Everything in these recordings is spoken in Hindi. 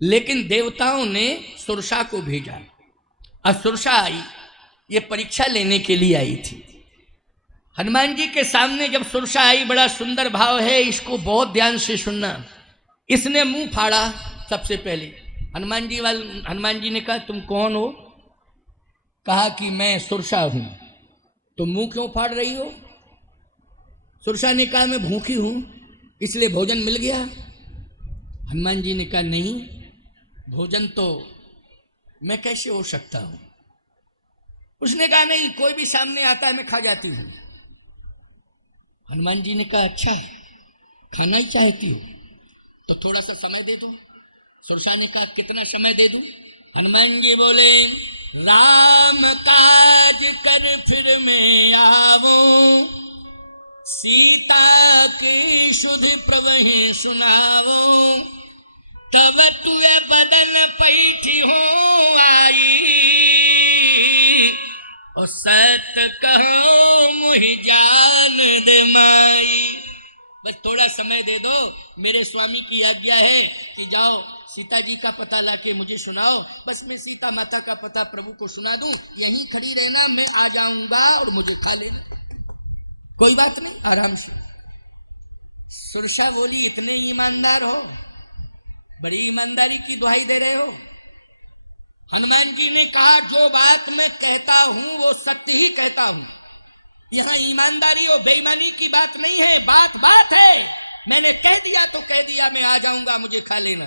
लेकिन देवताओं ने सुरसा को भेजा और सुरसा आई, ये परीक्षा लेने के लिए आई थी। हनुमान जी के सामने जब सुरसा आई, बड़ा सुंदर भाव है, इसको बहुत ध्यान से सुनना। इसने मुंह फाड़ा सबसे पहले। हनुमान जी ने कहा तुम कौन हो? कहा कि मैं सुरसा हूं। तो मुंह क्यों फाड़ रही हो? सुरसा ने कहा मैं भूखी हूं, इसलिए भोजन मिल गया। हनुमान जी ने कहा नहीं, भोजन तो मैं कैसे हो सकता हूं। उसने कहा नहीं, कोई भी सामने आता है मैं खा जाती हूं। हनुमान जी ने कहा अच्छा, खाना ही चाहती हो तो थोड़ा सा समय दे दो। सुरसा ने कहा कितना समय दे दूं? हनुमान जी बोले राम काज कर फिर मैं आवो, सीता की शुद्ध प्रवहि सुनावो, तब तुए बदन पैठी हो आई, और सत कहो मुहि जान दे माई। बस थोड़ा समय दे दो, मेरे स्वामी की आज्ञा है कि जाओ सीता जी का पता लाके मुझे सुनाओ। बस मैं सीता माता का पता प्रभु को सुना दूं, यहीं खड़ी रहना, मैं आ जाऊंगा और मुझे खा लेना, कोई बात नहीं, आराम से। सुरसा बोली इतने ईमानदार हो, बड़ी ईमानदारी की दुहाई दे रहे हो। हनुमान जी ने कहा जो बात मैं कहता हूं वो सत्य ही कहता हूं, यहाँ ईमानदारी और बेईमानी की बात नहीं है, बात बात है। मैंने कह दिया तो कह दिया, मैं आ जाऊंगा, मुझे खा लेना।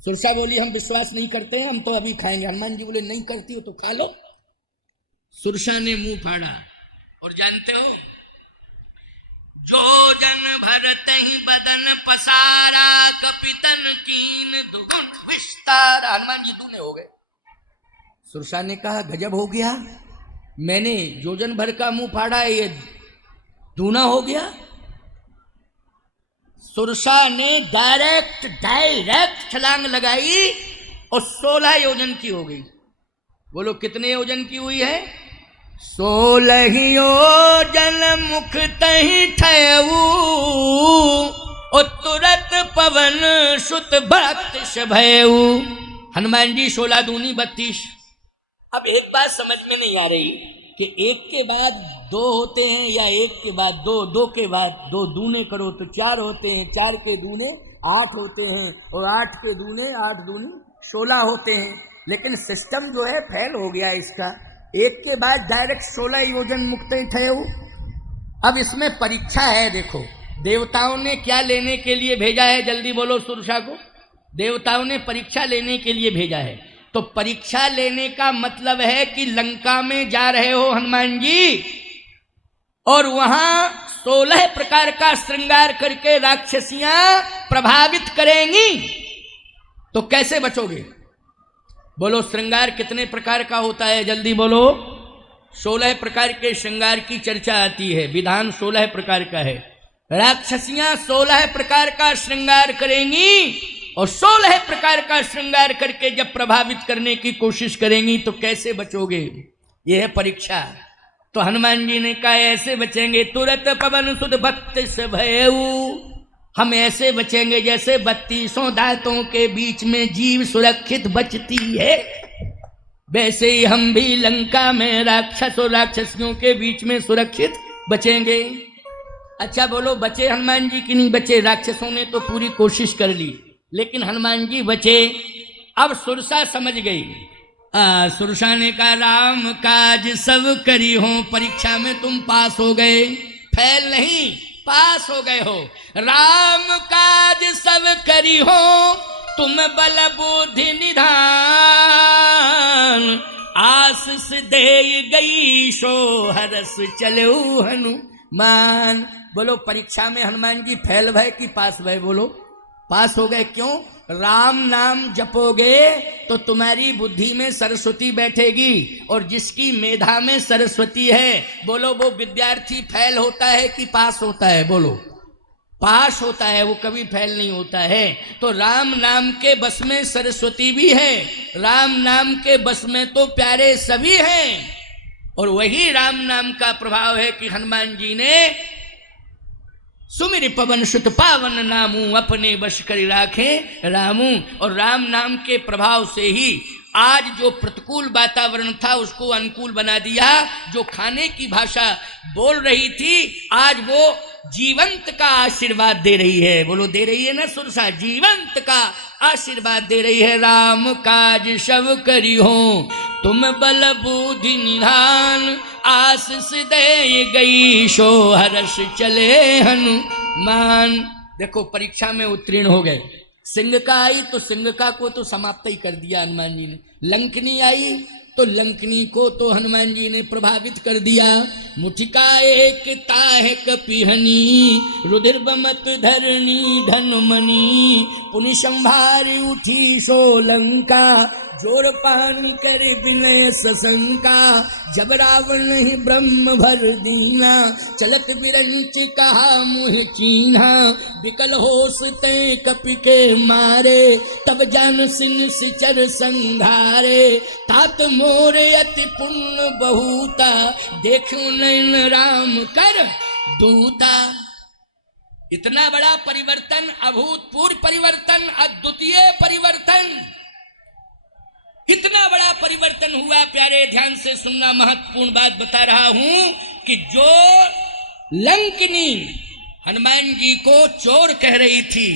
सुरसा बोली हम विश्वास नहीं करते हैं, हम तो अभी खाएंगे। हनुमान जी बोले नहीं करती हो तो खा लो। सुरसा ने मुंह फाड़ा, और जानते हो जो जन भरत ही बदन पसारा, कपितन कीन दुगुन विस्तार। हनुमान जी दूने हो गए। सुरसा ने कहा गजब हो गया, मैंने जोजन भर का मुंह फाड़ा, ये दूना हो गया। सुरसा ने डायरेक्ट छलांग लगाई और 16 योजन की हो गई। बोलो कितने योजन की हुई है? 16 योजन मुख तही ठयऊ, और तुरत पवन सुत 32 भयऊ। हनुमान जी 16 दूनी 32। अब एक बात समझ में नहीं आ रही कि एक के बाद दो होते हैं या एक के बाद दो, दो के बाद दो दूने करो तो 4 होते हैं, 4 के दूने 8 होते हैं, और 8 के दूने 8 दूनी 16 होते हैं। लेकिन सिस्टम जो है फेल हो गया इसका, एक के बाद डायरेक्ट 16 योजन मुक्त थे। अब इसमें परीक्षा है। देखो देवताओं ने क्या लेने के लिए भेजा है, जल्दी बोलो सुरसा को। देवताओं ने परीक्षा लेने के लिए भेजा है। तो परीक्षा लेने का मतलब है कि लंका में जा रहे हो हनुमान जी, और वहां 16 प्रकार का श्रृंगार करके राक्षसियां प्रभावित करेंगी, तो कैसे बचोगे? बोलो श्रृंगार कितने प्रकार का होता है, जल्दी बोलो। 16 प्रकार के श्रृंगार की चर्चा आती है, विधान 16 प्रकार का है। राक्षसियां 16 प्रकार का श्रृंगार करेंगी, और 16 प्रकार का श्रृंगार करके जब प्रभावित करने की कोशिश करेंगी तो कैसे बचोगे? यह है परीक्षा। तो हनुमान जी ने कहा ऐसे बचेंगे, तुरत पवन सुत 32 भयऊ। हम ऐसे बचेंगे जैसे 32 दांतों के बीच में जीव सुरक्षित बचती है, वैसे ही हम भी लंका में राक्षस और राक्षसियों के बीच में सुरक्षित बचेंगे। अच्छा बोलो बचे हनुमान जी कि नहीं बचे? राक्षसों ने तो पूरी कोशिश कर ली, लेकिन हनुमान जी बचे। अब सुरसा समझ गई। सुरसा ने कहा राम काज सब करी हो, परीक्षा में तुम पास हो गए, फेल नहीं, पास हो गए हो। राम काज सब करी हो, तुम बल बुद्धि निधान, आशीष दे गई सो हरस चले हनुमान। बोलो परीक्षा में हनुमान जी फेल भय कि पास भय? बोलो पास हो गए। क्यों? राम नाम जपोगे तो तुम्हारी बुद्धि में सरस्वती बैठेगी, और जिसकी मेधा में सरस्वती है, बोलो वो विद्यार्थी फेल होता है कि पास होता है? बोलो पास होता है, वो कभी फेल नहीं होता है। तो राम नाम के बस में सरस्वती भी है, राम नाम के बस में तो प्यारे सभी हैं, और वही राम नाम का प्रभाव है कि हनुमान जी ने सुमिर पवन सुत पावन नामू अपने बश कर राखे रामू। और राम नाम के प्रभाव से ही आज जो प्रतिकूल वातावरण था उसको अनुकूल बना दिया। जो खाने की भाषा बोल रही थी आज वो जीवंत का आशीर्वाद दे रही है। बोलो दे रही है ना सुरसा, जीवंत का आशीर्वाद दे रही है। राम काज सब करी हो तुम बल बुद्धि निधान, आशीष दे गई सो हर्ष चले हनुमान। देखो परीक्षा में उत्तीर्ण हो गए। सिंह का आई तो सिंह का को तो समाप्त ही कर दिया हनुमान जी ने। लंकनी आई तो लंकनी को तो हनुमान जी ने प्रभावित कर दिया। मुठिका एक ताहे कपिहनी, रुधिर बमत धरणी धनुमनी, पुनि संभार उठी सो लंका, जोर पान कर विनय सशंका, जब रावण ही ब्रह्म भर दीना, चलत विरंच कहा मुह चीन्हा, विकल होश ते कपि के मारे, तब जान सिन सिचर संघारे, तात मोरे अति पुण्य बहुता, देखो नैन राम कर दूता। इतना बड़ा परिवर्तन, अभूतपूर्व परिवर्तन, अद्वितीय परिवर्तन, इतना बड़ा परिवर्तन हुआ। प्यारे ध्यान से सुनना, महत्वपूर्ण बात बता रहा हूं कि जो लंकनी हनुमान जी को चोर कह रही थी,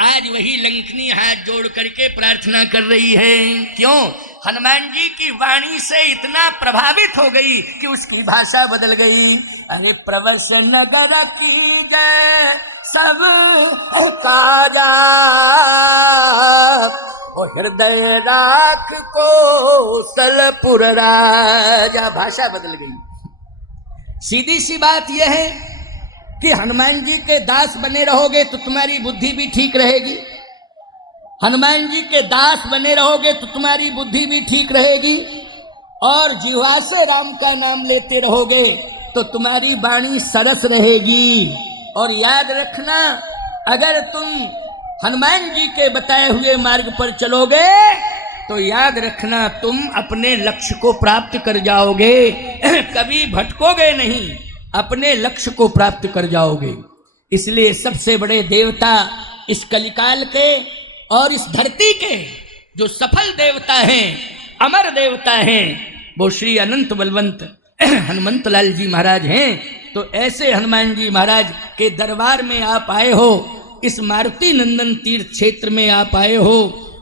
आज वही लंकनी हाथ जोड़ करके प्रार्थना कर रही है। क्यों? हनुमान जी की वाणी से इतना प्रभावित हो गई कि उसकी भाषा बदल गई। अरे प्रवश नगर की जय सब काजा, ओ हृदय राख को सलपुर राजा। भाषा बदल गई। सीधी सी बात यह है कि हनुमान जी के दास बने रहोगे तो तुम्हारी बुद्धि भी ठीक रहेगी। हनुमान जी के दास बने रहोगे तो तुम्हारी बुद्धि भी ठीक रहेगी, और जिह्वा से राम का नाम लेते रहोगे तो तुम्हारी वाणी सरस रहेगी। और याद रखना, अगर तुम हनुमान जी के बताए हुए मार्ग पर चलोगे तो याद रखना तुम अपने लक्ष्य को प्राप्त कर जाओगे। कभी भटकोगे नहीं, अपने लक्ष्य को प्राप्त कर जाओगे। इसलिए सबसे बड़े देवता इस कलिकाल के और इस धरती के जो सफल देवता हैं, अमर देवता हैं, वो श्री अनंत बलवंत हनुमंत लाल जी महाराज हैं। तो ऐसे हनुमान जी महाराज के दरबार में आप आए हो, इस मारुति नंदन तीर्थ क्षेत्र में आप आए हो,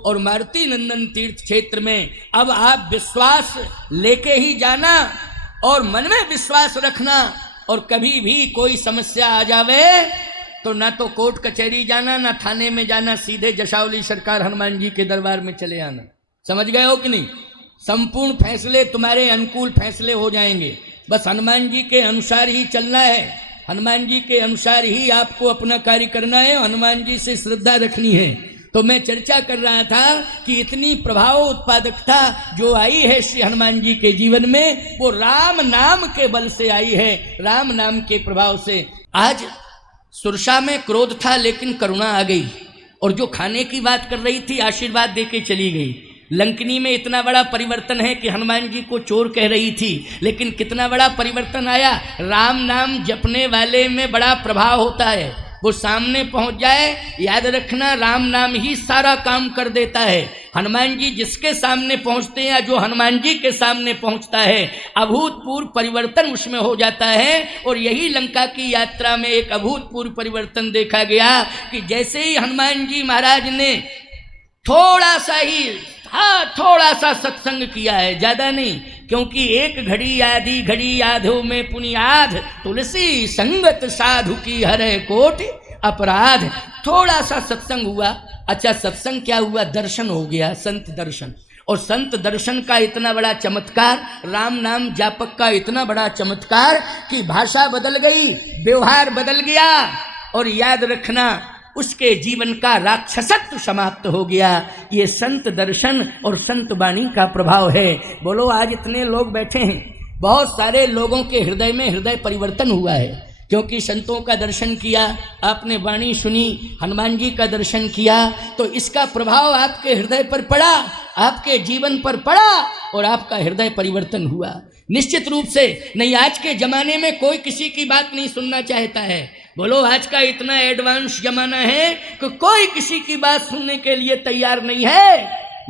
और मारुति नंदन तीर्थ क्षेत्र में अब आप विश्वास लेके ही जाना और मन में विश्वास रखना। और कभी भी कोई समस्या आ जावे तो ना तो कोर्ट कचहरी जाना, ना थाने में जाना, सीधे जशावली सरकार हनुमान जी के दरबार में चले आना। समझ गए हो कि नहीं? संपूर्ण फैसले तुम्हारे अनुकूल फैसले हो जाएंगे। बस हनुमान जी के अनुसार ही चलना है, हनुमान जी के अनुसार ही आपको अपना कार्य करना है, हनुमान जी से श्रद्धा रखनी है। तो मैं चर्चा कर रहा था कि इतनी प्रभाव उत्पादकता जो आई है श्री हनुमान जी के जीवन में, वो राम नाम के बल से आई है, राम नाम के प्रभाव से। आज सुरसा में क्रोध था लेकिन करुणा आ गई, और जो खाने की बात कर रही थी आशीर्वाद देके चली गई। लंकनी में इतना बड़ा परिवर्तन है कि हनुमान जी को चोर कह रही थी, लेकिन कितना बड़ा परिवर्तन आया। राम नाम जपने वाले में बड़ा प्रभाव होता है। वो सामने पहुंच जाए, याद रखना राम नाम ही सारा काम कर देता है। हनुमान जी जिसके सामने पहुंचते हैं, जो हनुमान जी के सामने पहुंचता है, अभूतपूर्व परिवर्तन उसमें हो जाता है। और यही लंका की यात्रा में एक अभूतपूर्व परिवर्तन देखा गया कि जैसे ही हनुमान जी महाराज ने थोड़ा सा सत्संग किया है, ज्यादा नहीं, क्योंकि एक घड़ी आधी घड़ी आधो में पुनियाध, तुलसी संगत साधु की हरे कोटि अपराध। थोड़ा सा सत्संग हुआ। अच्छा, सत्संग क्या हुआ? दर्शन हो गया, संत दर्शन। और संत दर्शन का इतना बड़ा चमत्कार, राम नाम जापक का इतना बड़ा चमत्कार कि भाषा बदल गई, व्यवहार बदल गया, और याद रखना उसके जीवन का राक्षसत्व समाप्त हो गया। ये संत दर्शन और संत वाणी का प्रभाव है। बोलो, आज इतने लोग बैठे हैं, बहुत सारे लोगों के हृदय में हृदय परिवर्तन हुआ है, क्योंकि संतों का दर्शन किया, आपने वाणी सुनी, हनुमान जी का दर्शन किया, तो इसका प्रभाव आपके हृदय पर पड़ा, आपके जीवन पर पड़ा, और आपका हृदय परिवर्तन हुआ। निश्चित रूप से नहीं, आज के जमाने में कोई किसी की बात नहीं सुनना चाहता है। बोलो आज का इतना एडवांस जमाना है कि कोई किसी की बात सुनने के लिए तैयार नहीं है,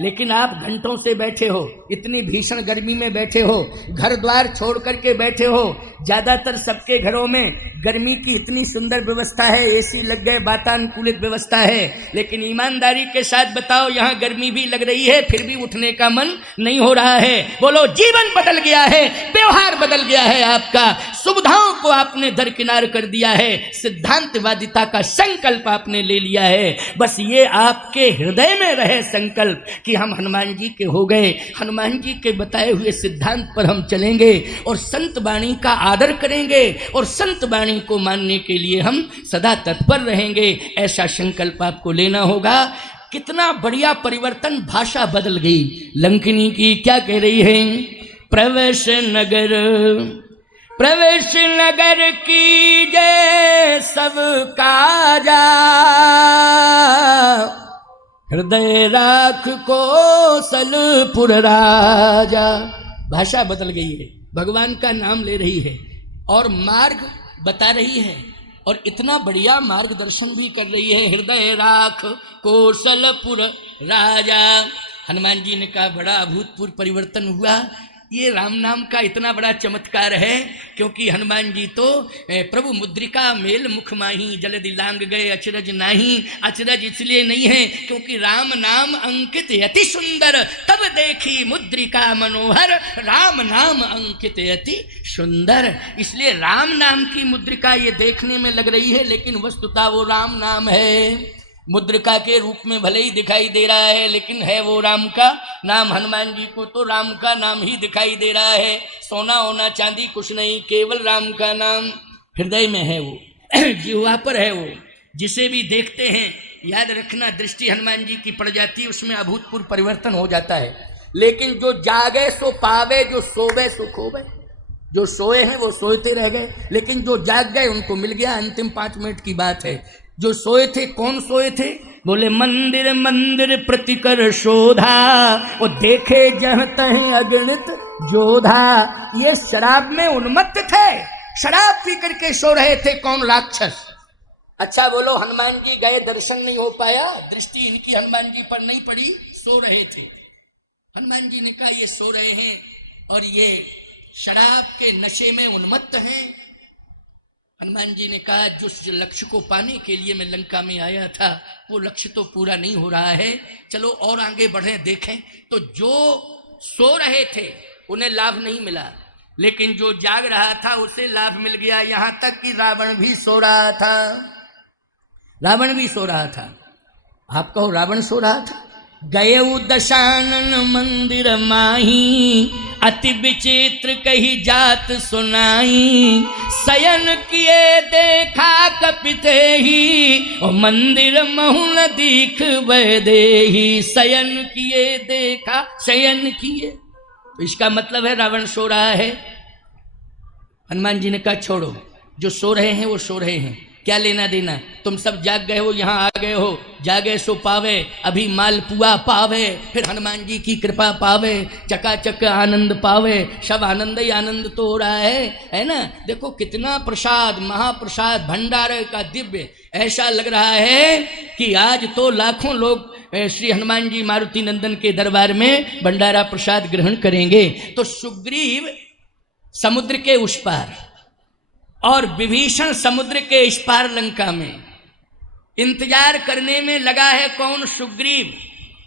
लेकिन आप घंटों से बैठे हो, इतनी भीषण गर्मी में बैठे हो, घर द्वार छोड़ करके बैठे हो। ज्यादातर सबके घरों में गर्मी की इतनी सुंदर व्यवस्था है, एसी लग गए, वातानुकूलित व्यवस्था है, लेकिन ईमानदारी के साथ बताओ यहाँ गर्मी भी लग रही है, फिर भी उठने का मन नहीं हो रहा है। बोलो जीवन बदल गया है, व्यवहार बदल गया है आपका, सुविधाओं को आपने दरकिनार कर दिया है, सिद्धांतवादिता का संकल्प आपने ले लिया है। बस ये आपके हृदय में रहे संकल्प कि हम हनुमान जी के हो गए, हनुमान जी के बताए हुए सिद्धांत पर हम चलेंगे और संत वाणी का आदर करेंगे और संत वाणी को मानने के लिए हम सदा तत्पर रहेंगे। ऐसा संकल्प आपको लेना होगा। कितना बढ़िया परिवर्तन, भाषा बदल गई। लंकिनी की क्या कह रही है? प्रवेश नगर की जय सब काजा, हृदय राख कौशलपुर राजा। भाषा बदल गई है, भगवान का नाम ले रही है और मार्ग बता रही है और इतना बढ़िया मार्गदर्शन भी कर रही है। हृदय राख कौशलपुर राजा। हनुमान जी ने कहा बड़ा अभूतपूर्व परिवर्तन हुआ। ये राम नाम का इतना बड़ा चमत्कार है क्योंकि हनुमान जी तो प्रभु मुद्रिका मेल मुख माही, जलदि लांग गए अचरज नाही। अचरज इसलिए नहीं है क्योंकि राम नाम अंकित अति सुंदर, तब देखी मुद्रिका मनोहर, राम नाम अंकित अति सुंदर। इसलिए राम नाम की मुद्रिका ये देखने में लग रही है, लेकिन वस्तुतः वो राम नाम है। मुद्रिका के रूप में भले ही दिखाई दे रहा है, लेकिन है वो राम का नाम। हनुमान जी को तो राम का नाम ही दिखाई दे रहा है। सोना होना चांदी कुछ नहीं, केवल राम का नाम हृदय में है, वो जिह्वा पर है। वो जिसे भी देखते हैं, याद रखना, दृष्टि हनुमान जी की पड़ जाती है, उसमें अभूतपूर्व परिवर्तन हो जाता है। लेकिन जो जागे सो पावे, जो सोवे सो खोवे। जो सोए हैं वो सोते रह गए, लेकिन जो जाग गए उनको मिल गया। अंतिम 5 मिनट की बात है। जो सोए थे, कौन सोए थे? बोले मंदिर मंदिर प्रतिकर शोधा, वो देखे जह तह अगणित जोधा। ये शराब में उन्मत्त थे, शराब पी करके सो रहे थे। कौन? राक्षस। अच्छा बोलो, हनुमान जी गए, दर्शन नहीं हो पाया, दृष्टि इनकी हनुमान जी पर नहीं पड़ी, सो रहे थे। हनुमान जी ने कहा ये सो रहे हैं और ये शराब के नशे में उन्मत्त हैं। हनुमान जी ने कहा जिस लक्ष्य को पाने के लिए मैं लंका में आया था वो लक्ष्य तो पूरा नहीं हो रहा है, चलो और आगे बढ़ें, देखें। तो जो सो रहे थे उन्हें लाभ नहीं मिला, लेकिन जो जाग रहा था उसे लाभ मिल गया। यहां तक कि रावण भी सो रहा था। रावण भी सो रहा था। आप कहो रावण सो रहा था? गए दशानन मंदिर माही, अति विचित्र कही जात सुनाई। शयन किए देखा कपिते ही, और मंदिर महु न दीख वैदेही। शयन किए देखा, शयन किए, तो इसका मतलब है रावण सो रहा है। हनुमान जी ने कहा छोड़ो, जो सो रहे हैं वो सो रहे हैं, क्या लेना देना। तुम सब जाग गए हो, यहाँ आ गए हो, जागे सो पावे, अभी मालपुआ पावे, फिर हनुमान जी की कृपा पावे, चकाचक आनंद पावे। सब आनंद ही आनंद तो हो रहा है ना। देखो कितना प्रसाद, महाप्रसाद, भंडारे का दिव्य। ऐसा लग रहा है कि आज तो लाखों लोग श्री हनुमान जी मारुति नंदन के दरबार में भंडारा प्रसाद ग्रहण करेंगे। तो सुग्रीव समुद्र के उस पार और विभीषण समुद्र के इस पार लंका में इंतजार करने में लगा है। कौन? सुग्रीव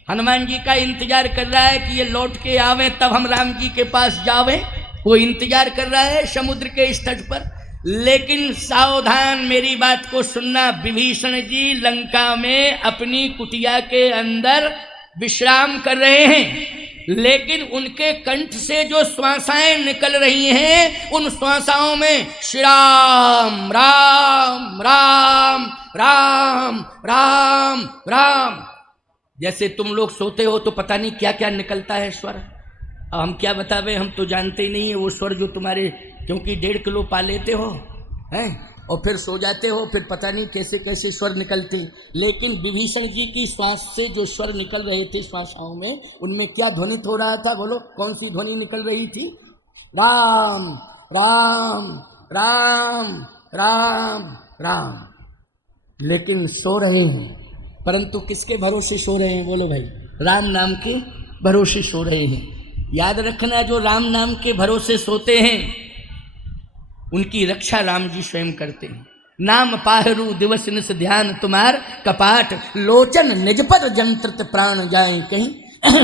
हनुमान जी का इंतजार कर रहा है कि ये लौट के आवे तब हम राम जी के पास जावे। वो इंतजार कर रहा है समुद्र के इस तट पर। लेकिन सावधान, मेरी बात को सुनना। विभीषण जी लंका में अपनी कुटिया के अंदर विश्राम कर रहे हैं, लेकिन उनके कंठ से जो श्वासाएं निकल रही हैं उन श्वासाओं में श्री राम राम राम राम राम राम। जैसे तुम लोग सोते हो तो पता नहीं क्या क्या निकलता है स्वर। अब हम क्या बतावे, हम तो जानते ही नहीं है वो स्वर जो तुम्हारे, क्योंकि 1.5 किलो पा लेते हो हैं और फिर सो जाते हो, फिर पता नहीं कैसे कैसे स्वर निकलते। लेकिन विभीषण जी की श्वास से जो स्वर निकल रहे थे श्वासाओं में, उनमें क्या ध्वनित हो रहा था? बोलो कौन सी ध्वनि निकल रही थी? राम राम राम राम राम, लेकिन सो रहे हैं। परंतु किसके भरोसे सो रहे हैं बोलो भाई? राम नाम के भरोसे सो रहे हैं। याद रखना, जो राम नाम के भरोसे सोते हैं उनकी रक्षा राम जी स्वयं करते हैं। नाम पाहरू दिवस निस ध्यान तुम्हार, कपाट लोचन निज पर जंत्रत प्राण जाए कहीं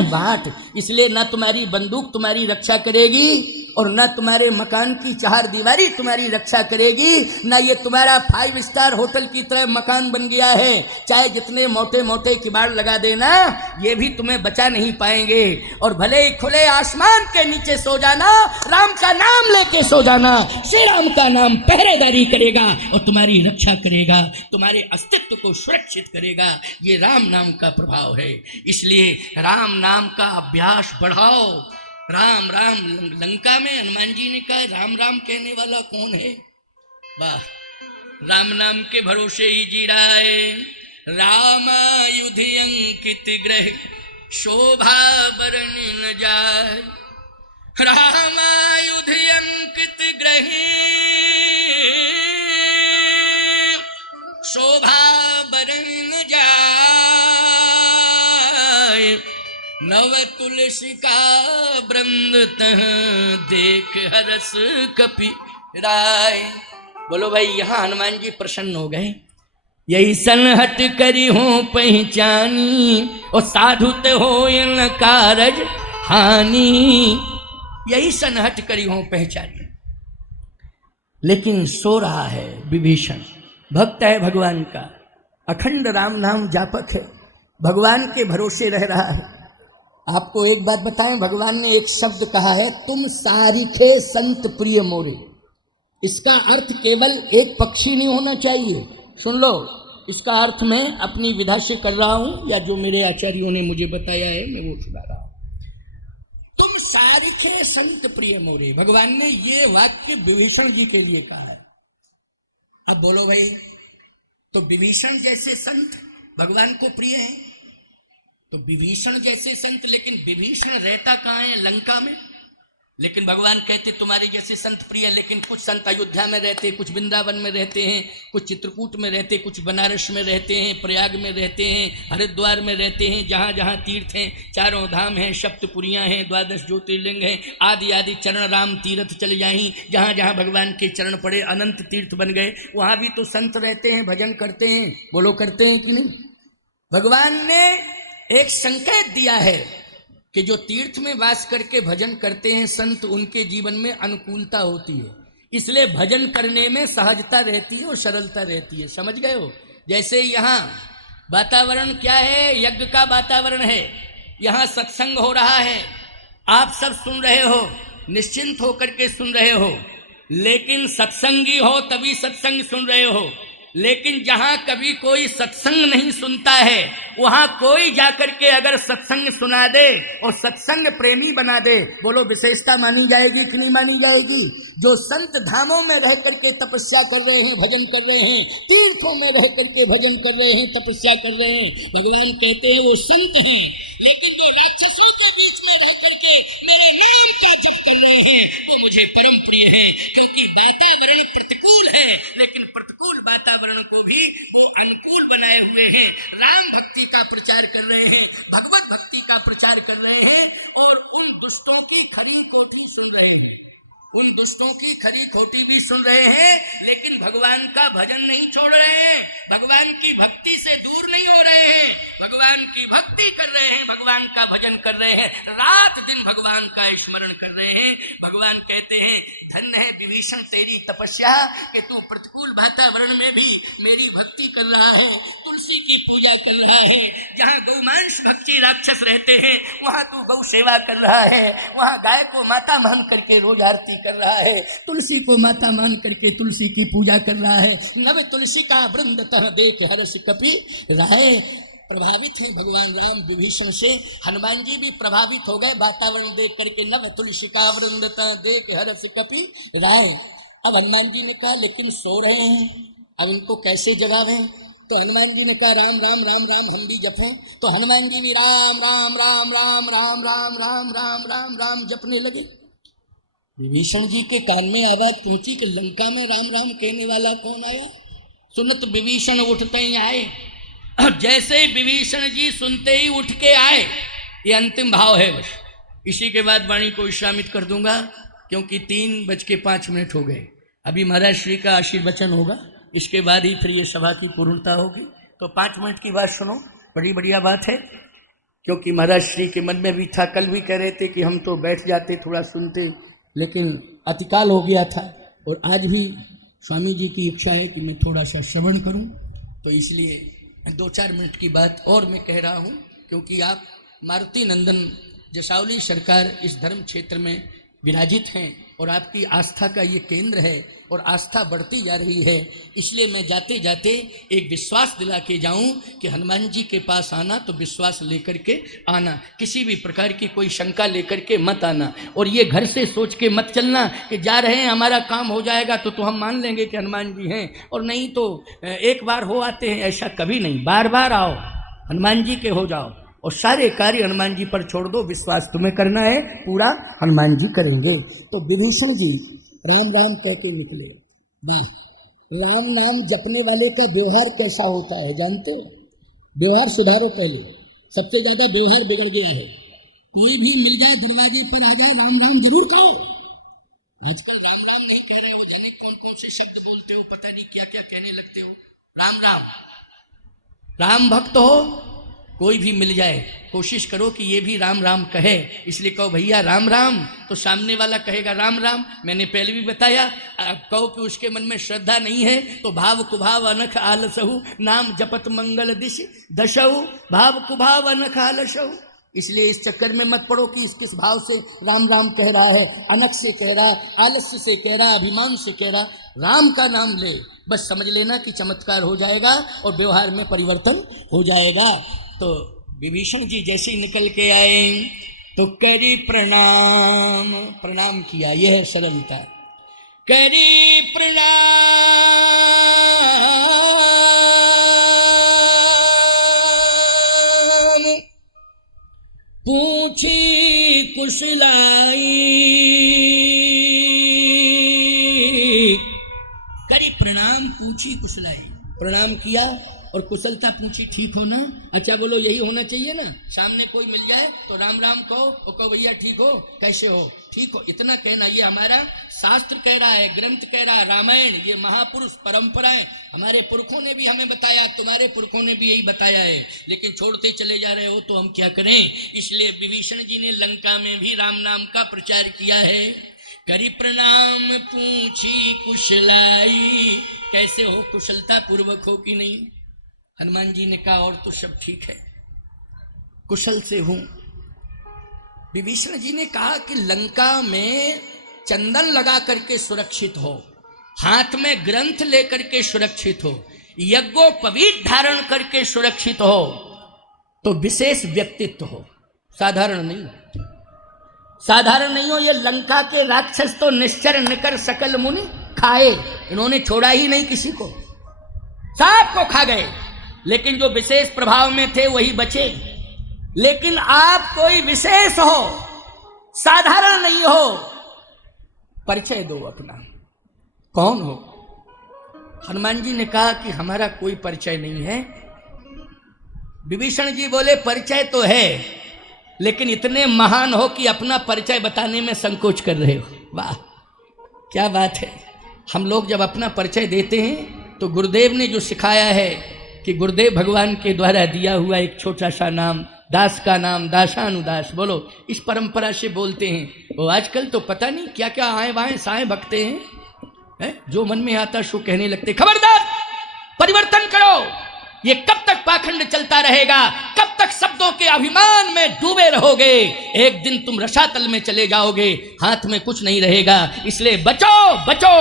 बाट। इसलिए ना तुम्हारी बंदूक तुम्हारी रक्षा करेगी और ना तुम्हारे मकान की चार दीवारी तुम्हारी रक्षा करेगी, ना ये तुम्हारा 5 स्टार होटल की तरह मकान बन गया है, चाहे जितने मोटे मोटे किबाड़ लगा देना ये भी तुम्हें बचा नहीं पाएंगे। और भले ही खुले आसमान के नीचे सो जाना, राम का नाम लेके सो जाना, श्री राम का नाम पहरेदारी करेगा और तुम्हारी रक्षा करेगा, तुम्हारे अस्तित्व को सुरक्षित करेगा। ये राम नाम का प्रभाव है। इसलिए राम नाम का अभ्यास बढ़ाओ। राम राम, लंका में हनुमान जी ने कहा राम राम कहने वाला कौन है? वाह, राम नाम के भरोसे ही जी रहा है। रामायुध अंकित ग्रह शोभा बरन न जाए, रामायुध अंकित ग्रह शोभा बरन न जाए, नव तुलसी का वृंद तह देख हरस कपि राय। बोलो भाई, यहां हनुमान जी प्रसन्न हो गए। यही सनहट करी हो पहचानी, और साधुत हो न कारज हानि। यही सनहट करी हो पहचानी। लेकिन सो रहा है विभीषण, भक्त है भगवान का, अखंड राम नाम जापक है, भगवान के भरोसे रह रहा है। आपको एक बात बताएं, भगवान ने एक शब्द कहा है, तुम सारिखे संत प्रिय मोरे। इसका अर्थ केवल एक पक्षी नहीं होना चाहिए। सुन लो, इसका अर्थ मैं अपनी विधा से कर रहा हूं, या जो मेरे आचार्यों ने मुझे बताया है मैं वो सुना रहा हूं। तुम सारिखे संत प्रिय मोरे, भगवान ने ये वाक्य विभीषण जी के लिए कहा है। अब बोलो भाई, तो विभीषण जैसे संत भगवान को प्रिय है, तो विभीषण जैसे संत, लेकिन विभीषण रहता कहाँ है? लंका में। लेकिन भगवान कहते तुम्हारे जैसे संत प्रिय। लेकिन कुछ संत अयोध्या में रहते, कुछ वृंदावन में रहते हैं, कुछ चित्रकूट में रहते, कुछ बनारस में रहते हैं, प्रयाग में रहते हैं, हरिद्वार में रहते हैं, जहाँ जहाँ तीर्थ हैं, चारों धाम हैं, सप्तपुरियाँ हैं, 12 ज्योतिर्लिंग हैं, आदि आदि चरण राम तीर्थ चले जाएं। जहाँ जहाँ भगवान के चरण पड़े अनंत तीर्थ बन गए, वहाँ भी तो संत रहते हैं, भजन करते हैं। बोलो, करते हैं कि नहीं? भगवान ने एक संकेत दिया है कि जो तीर्थ में वास करके भजन करते हैं संत, उनके जीवन में अनुकूलता होती है। इसलिए भजन करने में सहजता रहती है और सरलता रहती है। समझ गए हो? जैसे यहाँ वातावरण क्या है? यज्ञ का वातावरण है। यहाँ सत्संग हो रहा है, आप सब सुन रहे हो, निश्चिंत होकर के सुन रहे हो। लेकिन सत्संगी हो तभी सत्संग सुन रहे हो। लेकिन जहां कभी कोई सत्संग नहीं सुनता है, वहां कोई जाकर के अगर सत्संग सुना दे और सत्संग प्रेमी बना दे, बोलो विशेषता मानी जाएगी कि नहीं मानी जाएगी? जो संत धामों में रह करके तपस्या कर रहे हैं, भजन कर रहे हैं, तीर्थों में रह करके भजन कर रहे हैं, तपस्या कर रहे हैं, भगवान कहते हैं वो संत हैं। लेकिन जो राक्षसों के बीच में रह करके मेरे नाम का जप कर रहे हैं, वो मुझे परम प्रिय है। क्योंकि वातावरण प्रतिकूल है, लेकिन प्रतिकूल वातावरण को भी वो अनुकूल बनाए हुए हैं। राम भक्ति का प्रचार कर रहे हैं, भगवत भक्ति का प्रचार कर रहे हैं, और उन दुष्टों की खरी खोटी सुन रहे हैं, उन दुष्टों की खरी खोटी भी सुन रहे हैं। लेकिन भगवान का भजन नहीं छोड़ रहे हैं, भगवान की भक्ति से दूर नहीं हो रहे हैं, भगवान की भक्ति कर रहे हैं, भगवान का भजन कर रहे हैं, रात दिन भगवान का स्मरण कर रहे हैं। भगवान कहते हैं धन्य है विभीषण तेरी तपस्या कि तू प्रतिकूल वातावरण में भी मेरी भक्ति कर रहा है, तुलसी की पूजा कर रहा है। जहाँ गौमांस भक्ति राक्षस रहते हैं, वहाँ तू गौ सेवा कर रहा है, वहाँ गाय को माता मान करके रोज आरती कर रहा है, तुलसी को माता मान करके तुलसी की पूजा कर रहा है। नव तुलसी का वृंद तह देख हर्ष कपि राय। प्रभावित है भगवान राम विभीषण से। हनुमान जी भी प्रभावित हो गए वातावरण देख करके। नव तुलसी का वृंद तह देख हर्ष कपि राय। अब हनुमान जी ने कहा लेकिन सो रहे हैं, अब इनको कैसे जगावें? तो हनुमान जी ने कहा राम राम राम राम हम भी जपें। तो हनुमान जी भी राम राम राम राम राम राम राम राम राम राम जपने लगे। विभीषण जी के कान में आवाज पहुंची कि लंका में राम राम कहने वाला कौन आया? सुनत विभीषण उठते ही आए। जैसे ही विभीषण जी सुनते ही उठ के आए, ये अंतिम भाव है बस। इसी के बाद वाणी को विश्रामित कर दूंगा, क्योंकि 3:05 हो गए। अभी महाराज श्री का आशीर्वचन होगा, इसके बाद ही फिर ये सभा की पूर्णता होगी। तो 5 मिनट की बात सुनो, बड़ी बढ़िया बात है। क्योंकि महाराज श्री के मन में भी था, कल भी कह रहे थे कि हम तो बैठ जाते थोड़ा सुनते, लेकिन अतिकाल हो गया था। और आज भी स्वामी जी की इच्छा है कि मैं थोड़ा सा श्रवण करूं, तो इसलिए 2-4 मिनट की बात और मैं कह रहा हूं। क्योंकि आप मारुति नंदन जसावली सरकार इस धर्म क्षेत्र में विराजित हैं और आपकी आस्था का ये केंद्र है और आस्था बढ़ती जा रही है। इसलिए मैं जाते जाते एक विश्वास दिला के जाऊं कि हनुमान जी के पास आना तो विश्वास लेकर के आना, किसी भी प्रकार की कोई शंका लेकर के मत आना। और ये घर से सोच के मत चलना कि जा रहे हैं हमारा काम हो जाएगा तो हम मान लेंगे कि हनुमान जी हैं, और नहीं तो एक बार हो आते हैं, ऐसा कभी नहीं। बार बार आओ, हनुमान जी के हो जाओ और सारे कार्य हनुमान जी पर छोड़ दो। विश्वास तुम्हें करना है, पूरा हनुमान जी करेंगे। तो विभीषण जी राम राम कह के निकले। वाह, राम नाम जपने वाले का व्यवहार कैसा होता है जानते हो? व्यवहार सुधारो पहले, सबसे ज्यादा व्यवहार बिगड़ गया है। कोई भी मिल जाए दरवाजे पर आ जाए, राम राम जरूर कहो। आजकल राम राम नहीं कह रहे हो, जाने कौन कौन से शब्द बोलते हो, पता नहीं क्या क्या कहने लगते हो। राम राम, राम भक्त हो, कोई भी मिल जाए कोशिश करो कि ये भी राम राम कहे। इसलिए कहो भैया राम राम, तो सामने वाला कहेगा राम राम। मैंने पहले भी बताया, कहो कि उसके मन में श्रद्धा नहीं है तो भाव कुभाव अनख आलसहु, नाम जपत मंगल दिश दशहु, भाव कुभाव अनख आलसहु। इसलिए इस चक्कर में मत पड़ो कि इस किस भाव से राम राम कह रहा है, अनख से कह रहा, आलस्य से कह रहा, अभिमान से कह रहा। राम का नाम ले, बस समझ लेना कि चमत्कार हो जाएगा और व्यवहार में परिवर्तन हो जाएगा। तो विभीषण जी जैसे ही निकल के आए तो करी प्रणाम, प्रणाम किया। यह है सरलता। करी प्रणाम, पूछी कुशलाई। करी प्रणाम, पूछी कुशलाई। प्रणाम किया और कुशलता पूछी, ठीक हो ना? अच्छा बोलो, यही होना चाहिए ना। सामने कोई मिल जाए तो राम राम कहो और कहो भैया ठीक हो, कैसे हो, ठीक हो, इतना कहना। ये हमारा शास्त्र कह रहा है, ग्रंथ कह रहा है, रामायण, ये महापुरुष परंपरा है। हमारे पुरखों ने भी हमें बताया, तुम्हारे पुरखों ने भी यही बताया है, लेकिन छोड़ते चले जा रहे हो तो हम क्या करें। इसलिए विभीषण जी ने लंका में भी राम नाम का प्रचार किया है। करी प्रणाम पूछी कुशलाई, कैसे हो, कुशलता पूर्वक हो कि नहीं। हनुमान जी ने कहा और तो सब ठीक है, कुशल से हूं। विभीषण जी ने कहा कि लंका में चंदन लगा करके सुरक्षित हो, हाथ में ग्रंथ लेकर के सुरक्षित हो, यज्ञोपवीत धारण करके सुरक्षित हो, तो विशेष व्यक्तित्व हो, साधारण नहीं हो। साधारण नहीं हो। ये लंका के राक्षस तो निश्चर निकर सकल मुनि खाए, इन्होंने छोड़ा ही नहीं किसी को, सबको खा गए। लेकिन जो विशेष प्रभाव में थे वही बचे। लेकिन आप कोई विशेष हो, साधारण नहीं हो, परिचय दो अपना, कौन हो। हनुमान जी ने कहा कि हमारा कोई परिचय नहीं है। विभीषण जी बोले परिचय तो है, लेकिन इतने महान हो कि अपना परिचय बताने में संकोच कर रहे हो। वाह, क्या बात है। हम लोग जब अपना परिचय देते हैं तो गुरुदेव ने जो सिखाया है कि गुरुदेव भगवान के द्वारा दिया हुआ एक छोटा सा नाम, दास का नाम दासानुदास, बोलो इस परंपरा से बोलते हैं। वो आजकल तो पता नहीं क्या क्या आए बाएं साए बकते हैं, जो मन में आता सो कहने लगते। खबरदार, परिवर्तन करो। ये कब तक पाखंड चलता रहेगा? कब तक शब्दों के अभिमान में डूबे रहोगे? एक दिन तुम रसातल में चले जाओगे, हाथ में कुछ नहीं रहेगा। इसलिए बचो, बचो,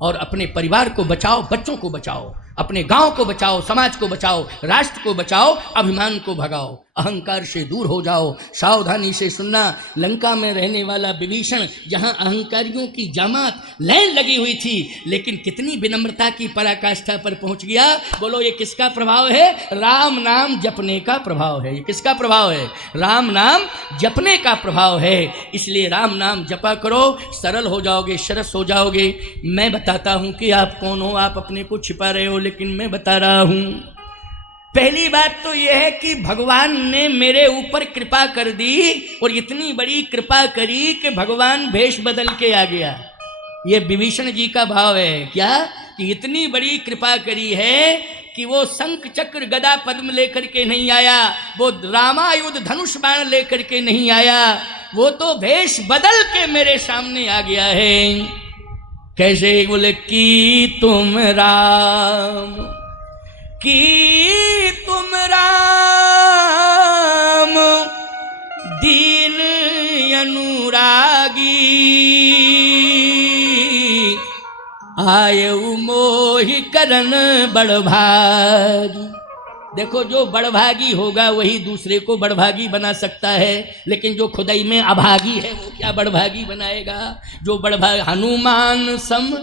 और अपने परिवार को बचाओ, बच्चों को बचाओ, अपने गांव को बचाओ, समाज को बचाओ, राष्ट्र को बचाओ, अभिमान को भगाओ। अहंकार से दूर हो जाओ। सावधानी से सुनना, लंका में रहने वाला विभीषण जहाँ अहंकारियों की जमात लाइन लगी हुई थी, लेकिन कितनी विनम्रता की पराकाष्ठा पर पहुंच गया। बोलो ये किसका प्रभाव है? राम नाम जपने का प्रभाव है। ये किसका प्रभाव है? राम नाम जपने का प्रभाव है। इसलिए राम नाम जपा करो, सरल हो जाओगे, सरस हो जाओगे। मैं बताता हूं कि आप कौन हो। आप अपने को छिपा रहे हो, लेकिन मैं बता रहा हूं। पहली बात तो यह है कि भगवान ने मेरे ऊपर कृपा कर दी, और इतनी बड़ी कृपा करी कि भगवान भेष बदल के आ गया। ये विभीषण जी का भाव है। क्या? कि इतनी बड़ी कृपा करी है कि वो शंख चक्र गदा पद्म लेकर के नहीं आया, वो रामायुध धनुष बाण लेकर के नहीं आया, वो तो भेष बदल के मेरे सामने आ गया है। कैसे? बोले कि तुम राम, कि तुम राम दीन अनुरागी, आयु मोहि करन बड़भागी। देखो, जो बड़भागी होगा वही दूसरे को बड़भागी बना सकता है, लेकिन जो खुदाई में अभागी है वो क्या बड़भागी बनाएगा? जो बड़भागी हनुमान सम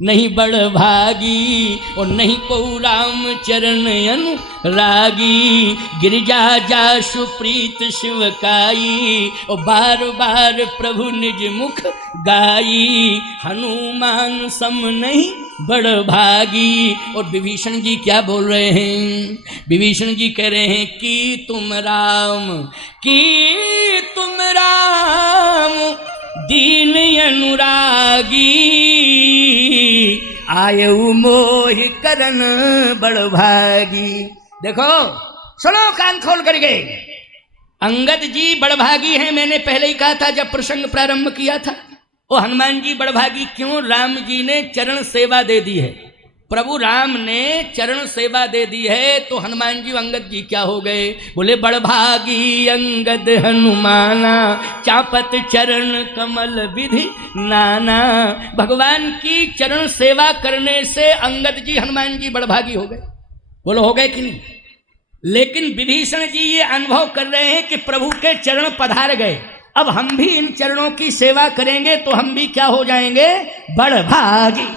नहीं बड़भागी, और नहीं को राम चरण अनुरागी। गिरिजा जासु प्रीत शिवकाई, और बार बार प्रभु निज मुख गाई। हनुमान सम नहीं बड़भागी। और विभीषण जी क्या बोल रहे हैं? विभीषण जी कह रहे हैं कि तुम राम, कि तुम राम दीन अनुरागी, आयु मोहि करन बड़भागी। देखो, सुनो कान खोल करके। अंगद जी बड़भागी हैं, मैंने पहले ही कहा था जब प्रसंग प्रारंभ किया था। वो हनुमान जी बड़भागी क्यों? राम जी ने चरण सेवा दे दी है। प्रभु राम ने चरण सेवा दे दी है, तो हनुमान जी अंगद जी क्या हो गए? बोले बड़भागी अंगद हनुमाना, चापत चरण कमल विधि नाना। भगवान की चरण सेवा करने से अंगद जी हनुमान जी बड़भागी हो गए। बोलो हो गए कि नहीं? लेकिन विभीषण जी ये अनुभव कर रहे हैं कि प्रभु के चरण पधार गए, अब हम भी इन चरणों की सेवा करेंगे तो हम भी क्या हो जाएंगे? बड़भागी।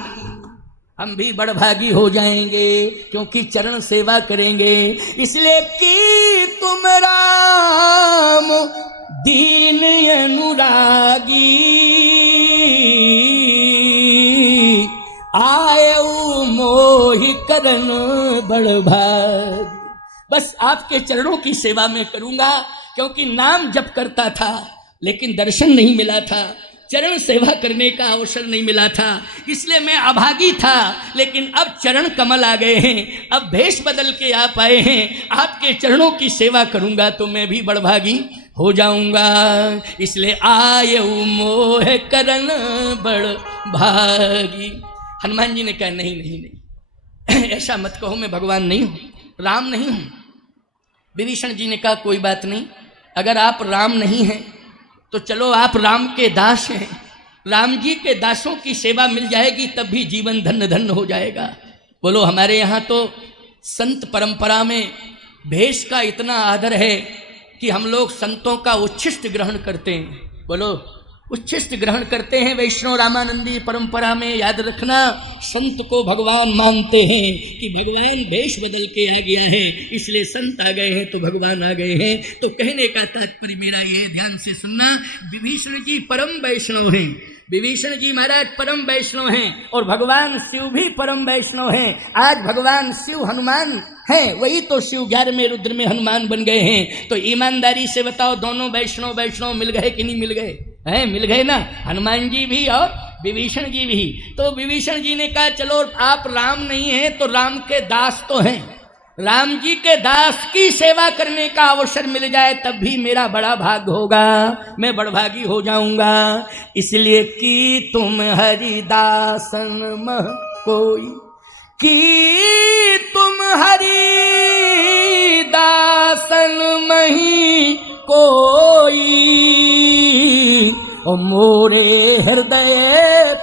हम भी बड़भागी हो जाएंगे क्योंकि चरण सेवा करेंगे। इसलिए कि तुम राम दीन अनुरागी, आयु मोहि करन बड़भागी। बस आपके चरणों की सेवा में करूंगा, क्योंकि नाम जप करता था लेकिन दर्शन नहीं मिला था, चरण सेवा करने का अवसर नहीं मिला था, इसलिए मैं अभागी था। लेकिन अब चरण कमल आ गए हैं, अब भेष बदल के आप आए हैं, आपके चरणों की सेवा करूंगा तो मैं भी बड़भागी हो जाऊंगा। इसलिए आयु मोह करन बड़भागी। हनुमान जी ने कहा नहीं नहीं नहीं, ऐसा मत कहो, मैं भगवान नहीं हूँ, राम नहीं हूँ। विभीषण जी ने कहा कोई बात नहीं, अगर आप राम नहीं हैं तो चलो आप राम के दास हैं, राम जी के दासों की सेवा मिल जाएगी, तब भी जीवन धन्य धन्य हो जाएगा। बोलो, हमारे यहाँ तो संत परंपरा में भेष का इतना आदर है कि हम लोग संतों का उच्छिष्ट ग्रहण करते हैं। बोलो, उच्छिष्ट ग्रहण करते हैं। वैष्णव रामानंदी परंपरा में याद रखना, संत को भगवान मानते हैं कि भगवान भेष बदल के आ गया है, इसलिए संत आ गए हैं तो भगवान आ गए हैं। तो कहने का तात्पर्य मेरा ये, ध्यान से सुनना, विभीषण जी परम वैष्णव हैं, विभीषण जी महाराज परम वैष्णव हैं, और भगवान शिव भी परम वैष्णव हैं। आज भगवान शिव हनुमान हैं, वही तो शिव 11वें रुद्र में हनुमान बन गए हैं। तो ईमानदारी से बताओ, दोनों वैष्णव वैष्णव मिल गए कि नहीं मिल गए? हैं, मिल गए ना, हनुमान जी भी और विभीषण जी भी। तो विभीषण जी ने कहा चलो आप राम नहीं हैं तो राम के दास तो हैं, राम जी के दास की सेवा करने का अवसर मिल जाए तब भी मेरा बड़ा भाग होगा, मैं बड़भागी हो जाऊंगा। इसलिए कि तुम हरिदासन मह कोई, कि तुम हरिदासन मही कोई, ओ मोरे हृदय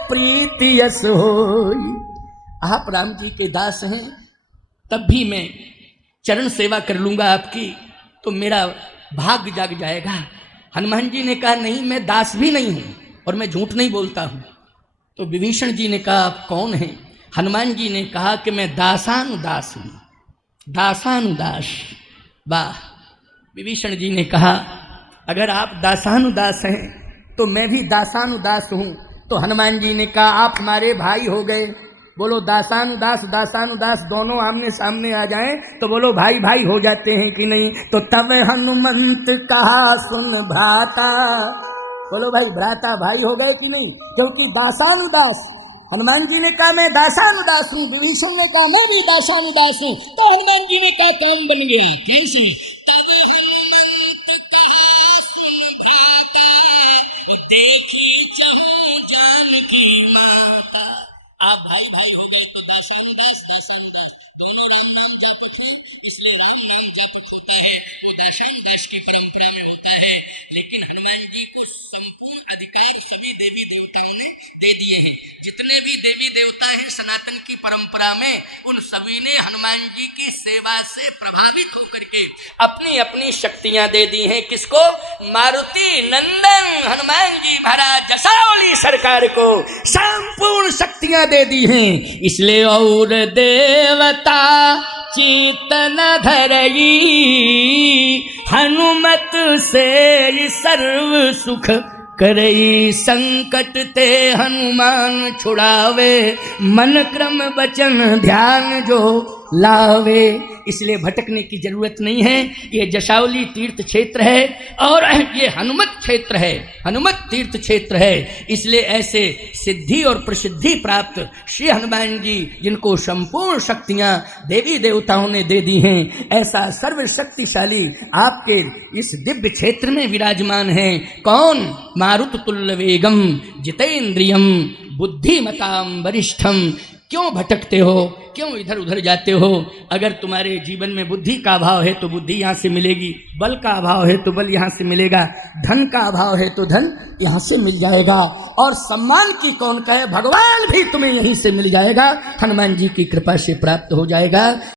प्रीति यस होई। आप राम जी के दास हैं, तब भी मैं चरण सेवा कर लूंगा आपकी, तो मेरा भाग जाग जाएगा। हनुमान जी ने कहा नहीं, मैं दास भी नहीं हूं और मैं झूठ नहीं बोलता हूं। तो विभीषण जी ने कहा आप कौन हैं? हनुमान जी ने कहा कि मैं दासानुदास हूं, दासानुदास। वाह! विभीषण जी ने कहा अगर आप दासानुदास हैं तो मैं भी दासानुदास हूं। तो हनुमान जी ने कहा आप हमारे भाई हो गए। बोलो दासानुदास दासानुदास दोनों आमने सामने आ जाएं तो बोलो भाई भाई हो जाते हैं कि नहीं? तो तब हनुमंत कहा सुन भ्राता, बोलो भाई भ्राता भाई हो गए कि नहीं? क्योंकि दासानुदास, हनुमान जी ने कहा मैं दासानुदास हूँ, विभीषण ने कहा मैं भी दासानुदास हूँ। तो हनुमान जी ने कहा काम बन गया। कैसे? तब हनुमंत कहा सुन भ्राता, देखी चाहूं जानकी माता। आप भाई भाई हो गए तो दासानुदास दासानुदास दोनों राम नाम जपत हो, इसलिए राम नाम जपत होता है, वो दासानुदास की परंपरा में होता है। लेकिन हनुमान जी को संपूर्ण अधिकार सभी देवी देवताओं ने दे दिए हैं। जितने भी देवी देवता हैं सनातन की परंपरा में, उन सभी ने हनुमान जी की सेवा से प्रभावित होकर के अपनी अपनी शक्तियां दे दी हैं। किसको? मारुति नंदन हनुमान जी महाराज जसावली सरकार को संपूर्ण शक्तियां दे दी हैं। इसलिए और देवता चेतन धरई, हनुमत से सर्व सुख करई। संकट ते हनुमान छुड़ावे, मन क्रम वचन ध्यान जो लावे। इसलिए भटकने की जरूरत नहीं है। ये जसावली तीर्थ क्षेत्र है और ये हनुमत क्षेत्र है, हनुमत तीर्थ क्षेत्र है। इसलिए ऐसे सिद्धि और प्रसिद्धि प्राप्त श्री हनुमान जी, जिनको संपूर्ण शक्तियां देवी देवताओं ने दे दी हैं, ऐसा सर्वशक्तिशाली आपके इस दिव्य क्षेत्र में विराजमान है। कौन? मारुत तुल्य वेगम जितेंद्रियम बुद्धिमताम वरिष्ठम। क्यों भटकते हो? क्यों इधर उधर जाते हो? अगर तुम्हारे जीवन में बुद्धि का अभाव है तो बुद्धि यहाँ से मिलेगी, बल का अभाव है तो बल यहाँ से मिलेगा, धन का अभाव है तो धन यहाँ से मिल जाएगा, और सम्मान की कौन कहे, भगवान भी तुम्हें यहीं से मिल जाएगा, हनुमान जी की कृपा से प्राप्त हो जाएगा।